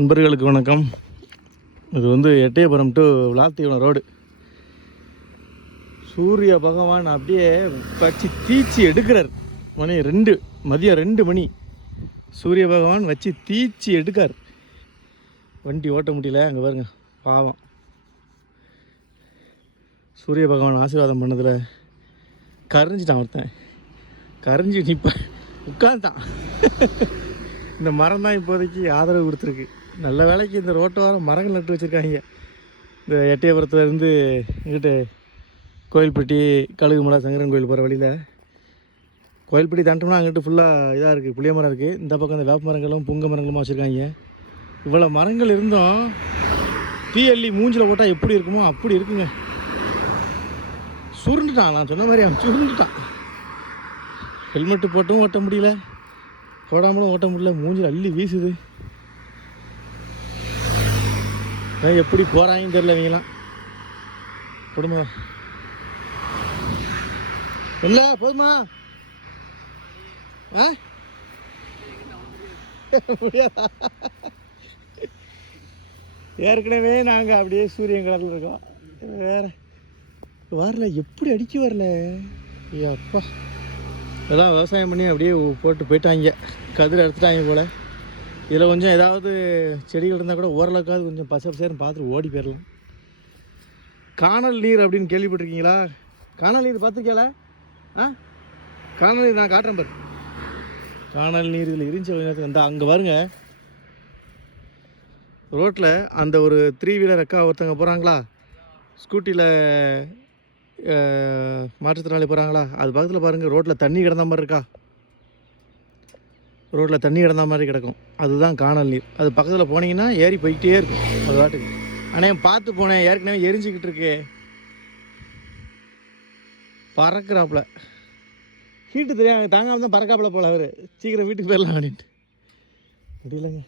நண்பர்களுக்கு வணக்கம். இது வந்து எட்டயபுரம் டு விளாத்திகுளம் ரோடு. சூரிய பகவான் அப்படியே வச்சு தீச்சி எடுக்கிறார். மதியம் 2 மணி சூரிய பகவான் வச்சு தீச்சி எடுக்கார். வண்டி ஓட்ட முடியல. அங்கே பாருங்க, பாவம். சூரிய பகவான் ஆசீர்வாதம் பண்ணதில் கரைஞ்சிட்டான் ஒருத்தன். கரைஞ்சி நிற்ப உட்காந்துட்டான். இந்த மரம் தான் இப்போதைக்கு ஆதரவு கொடுத்துருக்கு. நல்ல வேலைக்கு இந்த ரோட்டோரம் மரங்கள் நட்டு வச்சுருக்காங்க. இந்த எட்டயபுரத்துலேருந்து இங்கிட்டு கோயில்பட்டி கழுகுமலை சங்கரன் கோயில் போகிற வழியில். கோயில்பட்டி தாண்டோம்னா அங்கிட்டு ஃபுல்லாக இதாக இருக்குது, புளிய மரம் இருக்குது. இந்த பக்கம் இந்த வேப்ப மரங்களும் புங்க மரங்களும் வச்சுருக்காங்க. இவ்வளோ மரங்கள் இருந்தும் தீ அள்ளி மூஞ்சில் போட்டால் எப்படி இருக்குமோ அப்படி இருக்குங்க. சுருண்டுட்டான். நான் சொன்ன மாதிரி அவன் சுருண்டுட்டான். ஹெல்மெட்டு போட்டும் ஓட்ட முடியல, போடாமலும் ஓட்ட முடியல. மூஞ்சில் அள்ளி வீசுது. எப்படி போகிறாங்கன்னு தெரியல இவங்களாம். குடும்பம் இல்லை போதுமா? முடியாதா? ஏற்கனவே நாங்கள் அப்படியே சூரியன் கலரில் இருக்கோம். வேற வரல, எப்படி அடிக்க வரல. அப்பா எல்லாம் விவசாயம் பண்ணி அப்படியே போட்டு போயிட்டாங்க. கதிரை எடுத்துட்டாங்க போல். இதில் கொஞ்சம் ஏதாவது செடிகள் இருந்தால் கூட ஓரளவுக்காவது கொஞ்சம் பசை பசேர்னு பார்த்துட்டு ஓடி போயிடலாம். காணல் நீர் அப்படின்னு கேள்விப்பட்டிருக்கீங்களா? காணல் நீர் பார்த்துருக்கீங்களா? காணல் நீர் நான் காட்டுறேன் பாரு. காணல் நீர் இதில் இருந்துச்சு கொஞ்ச நேரத்துக்கு. அந்த அங்கே பாருங்க, ரோட்டில் அந்த ஒரு 3 வீலர் அக்கா ஒருத்தங்க போகிறாங்களா, ஸ்கூட்டியில் மாற்றுத்திறனாளி போகிறாங்களா, அது பக்கத்தில் பாருங்கள் ரோட்டில் தண்ணி கிடந்த மாதிரி இருக்கா. ரோட்டில் தண்ணி கிடந்த மாதிரி கிடக்கும். அதுதான் காணல் நீர். அது பக்கத்தில் போனீங்கன்னா ஏறி போய்கிட்டே இருக்கும் அது வாட்டுக்கு. ஆனால் பார்த்து போனேன், ஏற்கனவே எரிஞ்சிக்கிட்டு இருக்கு. பறக்கிறாப்புல. ஹீட்டு தெரியாமல் தாங்காமல் தான் பறக்காப்புல போல. அவர் சீக்கிரம் வீட்டுக்கு போயிடலாம் அப்படின்ட்டு முடியலைங்க.